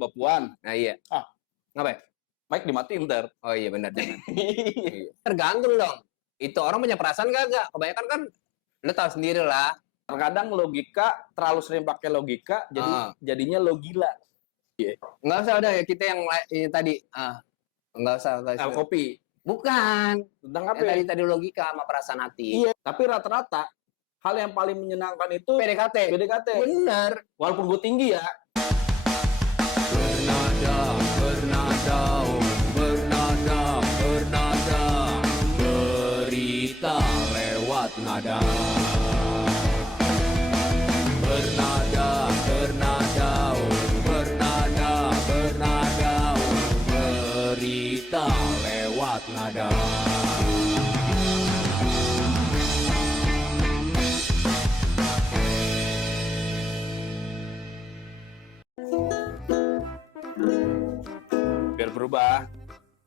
Mbak Puan. Nah iya. Ngapain? Mic dimatiin ntar. Oh iya benar jangan. Tergantung dong. Itu orang punya perasaan kagak? Kebanyakan kan lu tahu sendiri lah. Terkadang logika terlalu sering pakai logika, jadi jadinya lo gila. Nggak usah udah ya kita yang tadi. Nggak usah. Kopi. Bukan. Tentang apa? Tadi logika sama perasaan hati. Iya. Tapi rata-rata hal yang paling menyenangkan itu PDKT. Bener. Walaupun gue tinggi ya. Bernada, berita lewat nada. Bernada, berita lewat nada. Biar berubah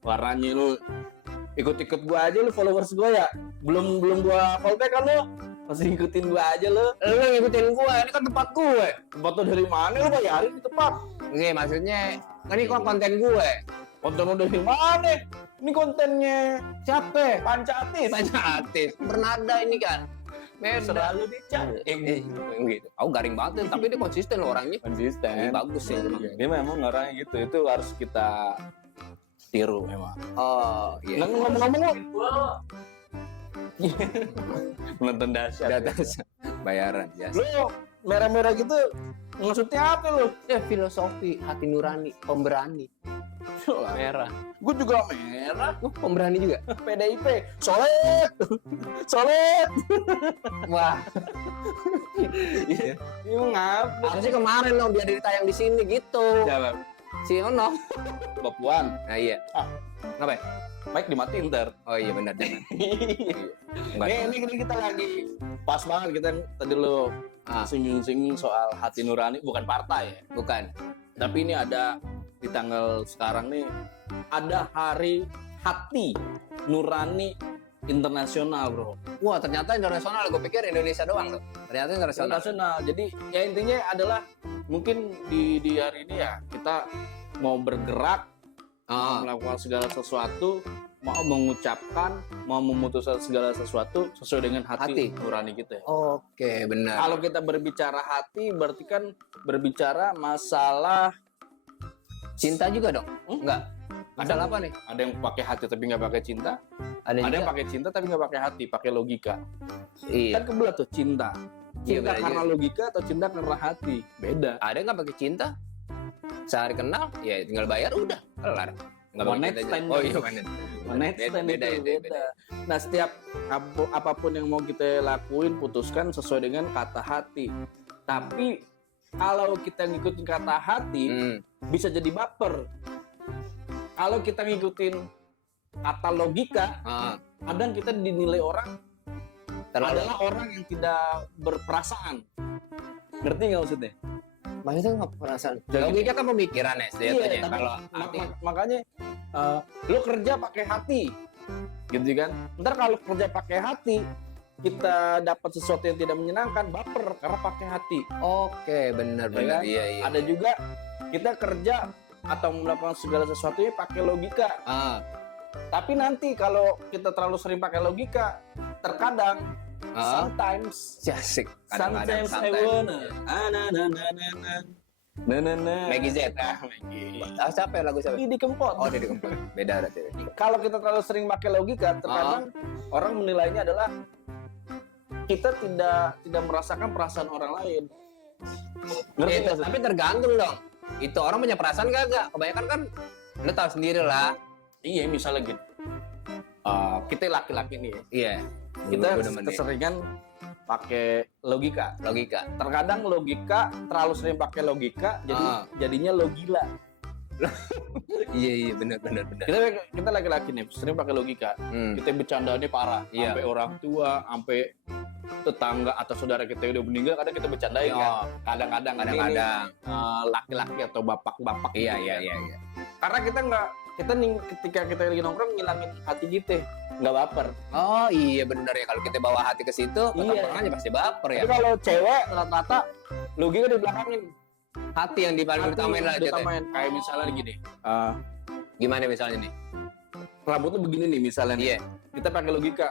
warnanya, lu ikut-ikut gua aja, lu followers gua ya. Belum gua follow back kan lu. Masih ngikutin gua aja lu. Lu ngikutin gua, ini kan tempat gue. Tempat lu dari mana, lu bayarin di tempat? Oke, maksudnya kan ini konten gue. Konten lu dari mana? Ini kontennya Siapa? Pancatis. Bernada ini kan. Selalu dicat. Gitu. Aku garing banget, tapi dia konsisten loh orangnya. Konsisten. Bagus ya. Dia memang orangnya gitu. Itu harus kita tiru memang. Oh, iya. Ngomong-ngomong lu. Nonton dahsyat. Bayaran ya. Lu merah-merah gitu maksudnya apa lu? Ya filosofi hati nurani, pemberani. Merah. Gue juga merah. Pemberani juga. PDIP. Solid. Wah. Ini ngapa? Harusnya kemarin dong biar ditayang di sini gitu. Siapa? Si Ono. Mbak Puan. Nah iya. Ngapain? Mic dimatiin ntar. Oh iya benar jangan. Ini kita lagi pas banget, kita tadi lo singgung-singgung soal hati nurani, bukan partai ya. Bukan. Tapi ini ada di tanggal sekarang nih, ada hari hati nurani internasional, bro. Wah ternyata internasional. Gue pikir Indonesia doang loh. Ternyata internasional. Jadi ya intinya adalah mungkin di hari ini ya kita mau bergerak, melakukan segala sesuatu, mau mengucapkan, mau memutuskan segala sesuatu sesuai dengan hati nurani kita ya. Oke, benar. Kalau kita berbicara hati, berarti kan berbicara masalah cinta juga dong? Enggak. Masalah apa nih? Ada yang pakai hati tapi nggak pakai cinta. Ada yang pakai cinta tapi nggak pakai hati, pakai logika. Iya. Kan kebelah tuh cinta. Cinta Iya, karena logika atau cinta karena hati? Beda. Ada yang nggak pakai cinta? Sehari kenal, ya tinggal bayar udah kelar. One night stand. Oh iya, one night stand beda. Nah, setiap apapun yang mau kita lakuin, putuskan sesuai dengan kata hati. Tapi kalau kita ngikutin kata hati, bisa jadi baper. Kalau kita ngikutin kata logika, kadang kita dinilai orang adalah orang yang tidak berperasaan. Ngerti nggak maksudnya? Maksudnya nggak perasaan. Logika kan pemikiran ya, iya, kalau makanya lo kerja pakai hati, gitu kan? Ntar kalau kerja pakai hati, kita dapat sesuatu yang tidak menyenangkan, baper karena pakai hati. Oke, benar. Kan? Iya. Ada juga kita kerja atau melakukan segala sesuatunya pakai logika. Tapi nanti kalau kita terlalu sering pakai logika, terkadang sometimes I wanna Maggie Z. Siapa ya lagu siapa? Didi Kempot. Oh, Didi Kempot. Beda berarti. Kalau kita terlalu sering pakai logika, terkadang orang menilainya adalah kita tidak merasakan perasaan orang lain. Ngerti itu, tapi tergantung dong. Itu orang punya perasaan kagak? Kebanyakan kan lu tahu sendiri lah. Iya, misalnya gitu. Kita laki-laki nih. Iya. Kita keseringan pakai logika. Terkadang logika terlalu sering pakai logika, jadinya lo gila. Iya benar. Kita laki-laki nih sering pakai logika. Kita bercandanya parah. Sampai orang tua, sampai tetangga atau saudara kita udah meninggal, kadang kita bercandain kan. Kadang-kadang laki-laki atau bapak-bapak. Iya. Karena ketika kita lagi nongkrong ngilangin hati kita, nggak baper. Oh iya benar ya, kalau kita bawa hati ke situ, ketongkrongannya pasti baper ya. Tapi kalau cewek rata-rata logika di belakangin. Hati yang di paling utamain lah. Jatuh. Utamain. Kayak misalnya gini. Gimana misalnya nih? Rambut lu begini nih misalnya nih. Iya. Kita pakai logika.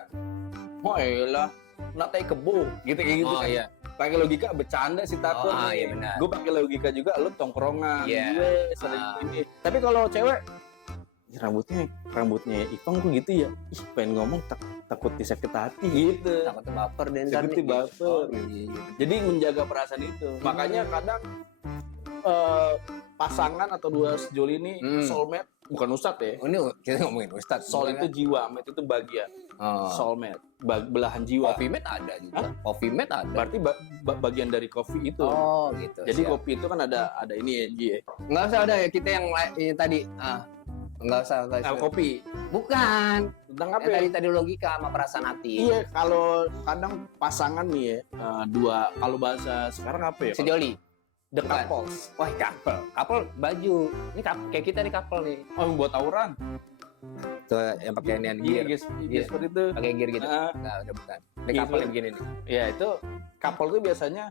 Oh elah, nak tai kebo gitu kayak gitu. Oh kan. iya. Pakai logika bercanda sih takut. Oh, iya benar. Gue pakai logika juga, lu tongkrongan. Iya. Gue sering gini. Tapi kalau cewek, "Ih, rambutnya Ipang kok gitu ya. Ih, pengen ngomong takut disakit hati gitu. Takutnya baper dan ntar Seperti nih. baper. Oh, iya. Jadi menjaga perasaan itu. Makanya kadang pasangan atau dua sejoli ini soulmate, bukan ustadz ya. Oh, ini kita ngomongin Ustadz. Soul itu jiwa, mate itu bagian. Soulmate, belahan jiwa. Coffee mate ada juga. Coffee mate ada. Berarti bagian dari kopi itu. Oh, gitu. Jadi siap. kopi itu kan ada ini ya, Ji. Nggak usah udah ya kita yang tadi. Nggak usah. Kopi. Bukan. Tentang apa Yang ya? tadi logika sama perasaan hati. Iya, kalau kadang pasangan nih ya, dua, kalau bahasa sekarang apa ya? Sejoli. The Bukan. couples. Wah, couple baju. Ini kayak kita nih couple nih. Oh, yang buat tawuran. Tuh yang pakai nian Iya, gear. guys, Iya. seperti itu. Pakai gear gitu. Ah. Enggak, udah bukan. Ini Gitu. couple yang begini nih. Ya itu couple tuh biasanya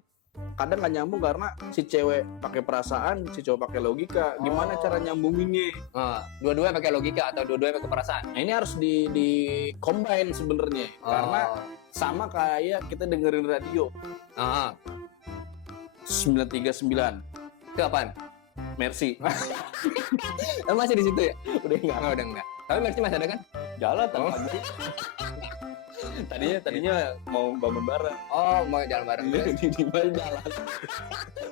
kadang nggak nyambung karena si cewek pakai perasaan, si cowok pakai logika. Gimana cara nyambunginnya? Dua-duanya pakai logika atau dua-duanya pakai perasaan? Nah, ini harus di combine sebenarnya karena sama kayak kita dengerin radio Ah. 939 Itu apaan? Mercy. Masih di situ ya? Udah enggak Udah enggak. Tapi Mercy masih ada kan? jalan tanpa tadinya mau bangun bareng. Oh, mau jalan bareng. Di jalan.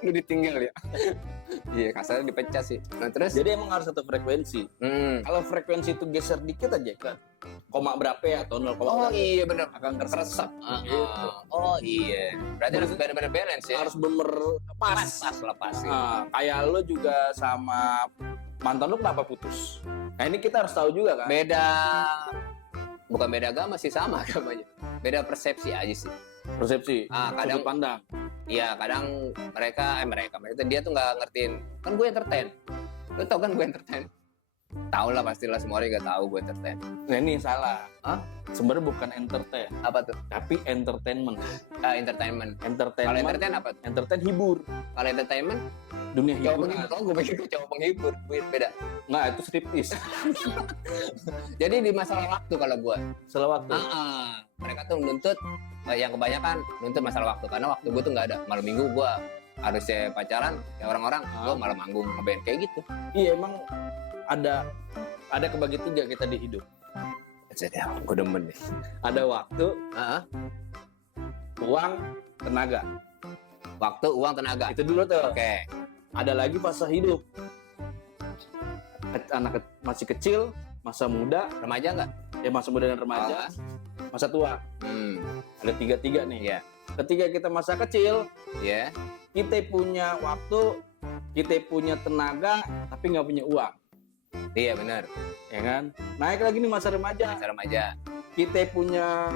Lu ditinggal ya? Iya, kasarnya dipecah sih. Nah, terus? Jadi emang harus satu frekuensi. Kalau frekuensi itu geser dikit aja kan, koma berapa ya atau 0, Oh iya benar. akan tersesat. Gitu. Oh iya. Berarti harus benar-benar balance ya? Harus bener pas. Lepas. Kayak lo juga sama mantan lo kenapa putus? Nah ini kita harus tahu juga kan. Bukan beda agama sih, sama agamanya. Beda persepsi aja sih. Persepsi. Kadang sudut pandang. Iya, kadang mereka dia tuh nggak ngertiin. Kan gue entertain. Lu tau kan gue entertain? Tahu lah pastilah, semua orang juga tahu gue entertain. Nah ini salah. Hah? Sebenarnya bukan entertain, Apa tuh? tapi entertainment. Entertainment. Kalau entertain apa? Entertain hibur. Kalau entertainment, Dunia cowok hiburan. penghibur. Oh, gue pikir cowok penghibur. Beda. Nggak, itu striptease. Jadi di masalah waktu kalau gue. Salah waktu. Mereka tuh menuntut, yang kebanyakan nuntut masalah waktu. Karena waktu gue tuh nggak ada. Malam minggu gue harusnya pacaran, kayak orang-orang, gue malam manggung ngeband kayak gitu. Iya emang ada kebagi tiga kita di hidup. Gue demen deh. Ada waktu, uang, tenaga. Waktu, uang, tenaga. Itu dulu tuh. Oke. Ada lagi fase hidup. Masih kecil, masa muda, Remaja nggak? masa muda dan remaja, masa tua. Ada tiga nih. Iya. Ketika kita masa kecil, Iya. kita punya waktu, kita punya tenaga, tapi nggak punya uang, Iya benar. ya kan? Naik lagi nih masa remaja, Masa remaja. kita punya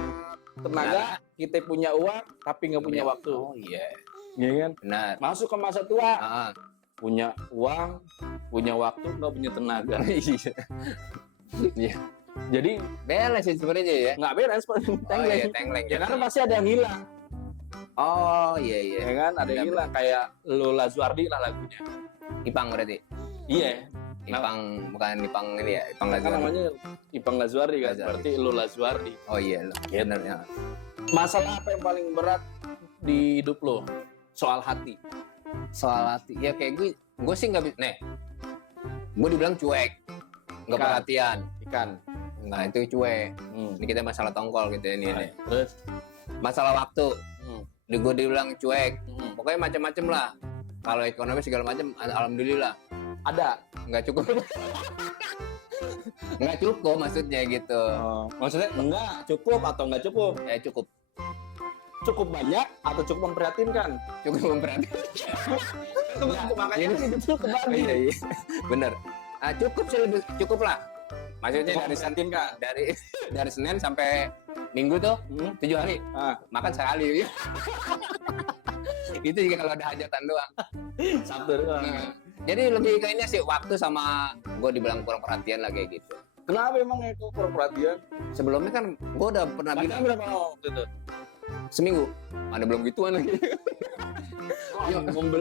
tenaga, kita punya uang, tapi nggak punya waktu, Oh iya. ya kan? Benar. Masuk ke masa tua, Ah. punya uang, punya waktu, nggak punya tenaga. Iya. Iya. Jadi Balance sih sebenarnya ya. nggak beres, Oh tengleng. iya, tengleng. Ya karena pasti ada yang hilang, Oh iya iya. ya kan? Ada yang hilang kayak Lola Zuardi lah lagunya. Ipang berarti. Iya, Ipang bukan Ipang ini ya, Ipang kan Lazuardi. namanya Ipang Lazuardi kan, Lazuardi. berarti Lola Zuardi. Oh iya, benar ya. Masalah apa yang paling berat di hidup lo? Soal hati. Soal hati, ya kayak gue sih nggak bisa. Nih, gue dibilang cuek, nggak Ikan. perhatian. Ikan. Nah itu cuek. Ini kita masalah tongkol gitu ya, ini. Terus? Masalah waktu, gue dibilang cuek. Hmm. Pokoknya macam-macam lah. Kalau ekonomi segala macam, alhamdulillah. Ada. Nggak cukup. Nggak cukup maksudnya gitu. Maksudnya enggak cukup atau enggak cukup? Ya cukup. Cukup banyak atau cukup memprihatinkan? Cukup memperhatikan. Makanya Ini- kan itu kebagi. Iya, iya. Bener. Cukup sih, lebih cukup lah. Maksudnya Cukup memprihatinkan. dari Senin sampai Minggu tuh 7 hari Ah, makan sekali. Itu juga kalau ada hajatan doang. Sabtu doang. Jadi lebih kayaknya sih waktu sama gue dibilang kurang perhatian lah kayak gitu. Kenapa emang itu kurang perhatian? Sebelumnya kan gue udah pernah Pacaran bilang berapa lama waktu itu? seminggu. Mana belum gituan lagi.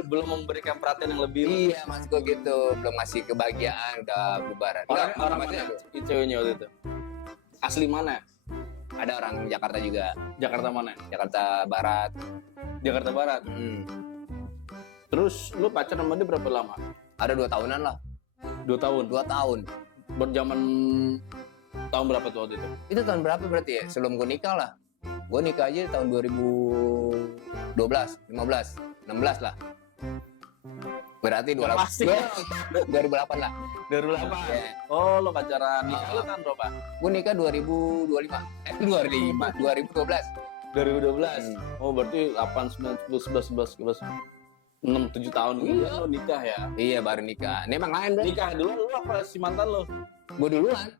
Belum memberikan perhatian yang lebih. Iya, mas gue gitu, belum ngasih kebahagiaan, udah bubaran. Orang maksudnya mana ceweknya waktu itu? Asli mana? ada orang Jakarta juga, Jakarta mana? Jakarta Barat. Jakarta Barat. Terus lu pacaran sama dia berapa lama? Ada 2 tahunan lah, 2 tahun. 2 tahun. Berjaman tahun berapa tuh waktu itu? Itu tahun berapa berarti ya? Sebelum gue nikah lah. Gue nikah aja tahun 2012, 15, 16 lah. Berarti 2008 Pasti. 2008 lah. 2008. Ya. Oh, lo pacaran nikah lu tahun berapa? Gue nikah 2025. 2012. 2012. Oh, berarti 8, 9, 10, 11, 11, 6, 7 tahun kemudian lo nikah ya? Iya, baru nikah. Ini emang lain, Bro. Nikah dulu lu apa si mantan lo? Gue duluan.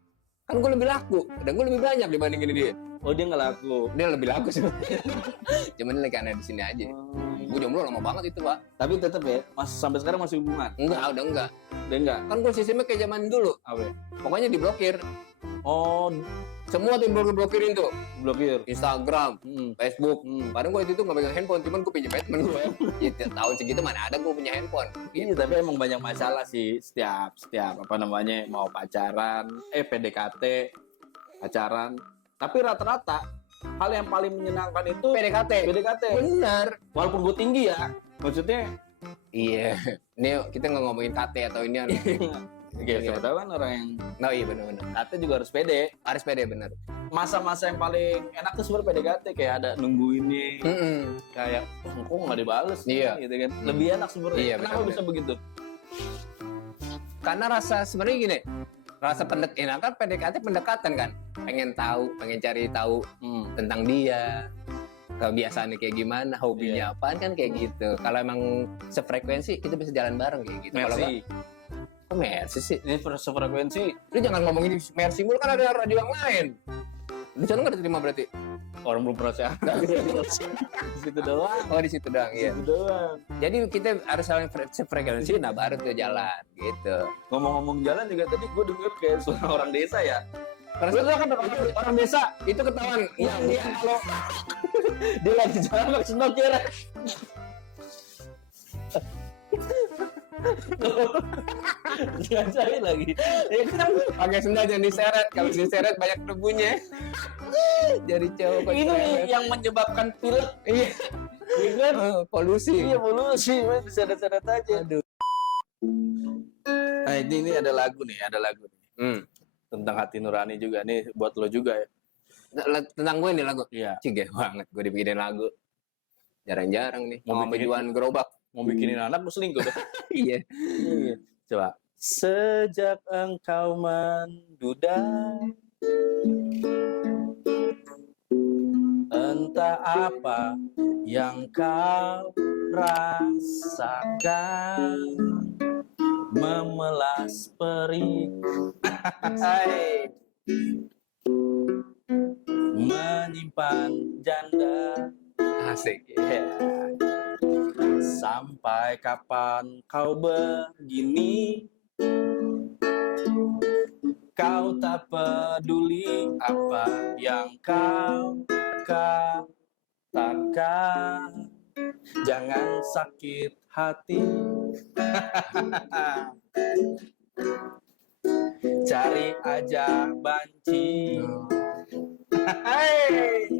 Kan gue lebih laku dan gue lebih banyak dibandingin dia. Oh, dia nggak laku. Dia lebih laku sih. Cuman lagi karena di sini aja. Gue jomblo lama banget itu, Pak. Tapi tetap ya, sampai sekarang masih hubungan? Enggak, udah enggak. Dia enggak? Kan gue sistemnya kayak zaman dulu. Apa? Pokoknya diblokir. Oh, Semua tuh blokirin tuh. blokir. Instagram, Facebook. Hmm. Padahal gue itu nggak pegang handphone, cuman gue pinjam temen gue. Ya, tahun segitu mana ada gue punya handphone. Iya, tapi emang banyak masalah sih setiap apa namanya mau pacaran, PDKT, pacaran. Tapi rata-rata hal yang paling menyenangkan itu PDKT. Bener. Walaupun gue tinggi ya, maksudnya Iya. Ini kita nggak ngomongin KT atau ini. kayak siapa tahu kan orang yang Oh iya bener-bener. PDKT juga harus pede. Harus pede bener. Masa-masa yang paling enak tuh sebenarnya PDKT kayak ada nunggu ini, kayak kok nggak dibales, Iya. gitu kan. Lebih enak sebenarnya. Iya, Kenapa benar-benar. bisa begitu? Karena rasa sebenarnya gini. Rasa kan PDKT pendekatan kan. Pengen tahu, pengen cari tahu tentang dia. Kebiasaannya kayak gimana, hobinya apaan kan kayak gitu. Kalau emang sefrekuensi kita bisa jalan bareng kayak gitu. Kalau Mercy. nggak, kok Mercy sih? Ini sefrekuensi Lu jangan ngomongin Mercy mulu, kan ada radio yang lain. Di sana nggak diterima berarti? orang belum pernah sehat. Di situ doang. Oh di situ doang, Di iya. situ doang. Jadi kita harus saling sefrekuensi, nah baru tuh jalan gitu. Ngomong-ngomong jalan juga tadi gue denger kayak suara orang desa ya. Karena itu kan orang desa itu ketahuan. Iya, dia kalau Dia lagi jalan pakai sendal kira. Diajarin lagi. ya kan pakai sendal jangan diseret. Kalau diseret banyak debunya. Jadi cowok kok Ini diseret. yang menyebabkan pilek. Iya. Iya kan? Polusi. Iya polusi, diseret-seret aja. Aduh. Nah ini ada lagu nih, Hmm. tentang hati nurani juga nih buat lo juga ya. Tentang gue nih lagu. Iya. Cige banget gue dibikinin lagu. Jarang-jarang nih. Mau Mau bikin- penjualan gerobak. Mau bikinin anak lu selingkuh deh. Iya. Iya. Coba. Sejak engkau menduda, entah apa yang kau rasakan, memelas perih, hai, menyimpan janda. Asik. Ya. Sampai kapan kau begini? Kau tak peduli apa yang kau katakan. Jangan sakit hati. Cari aja banci. Hai.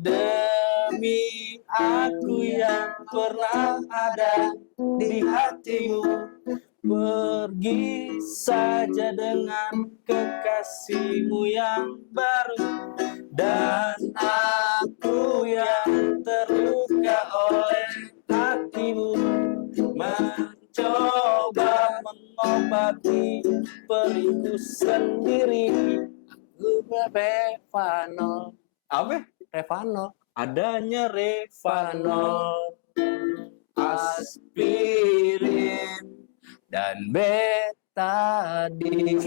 Demi aku yang pernah ada di hatimu, pergi saja dengan kekasihmu yang baru, dan aku yang terluka oleh hatimu, mencoba mengobati perihku sendiri. Revanol. Apa? Revanol. Adanya Revanol, aspirin, Dan betadine.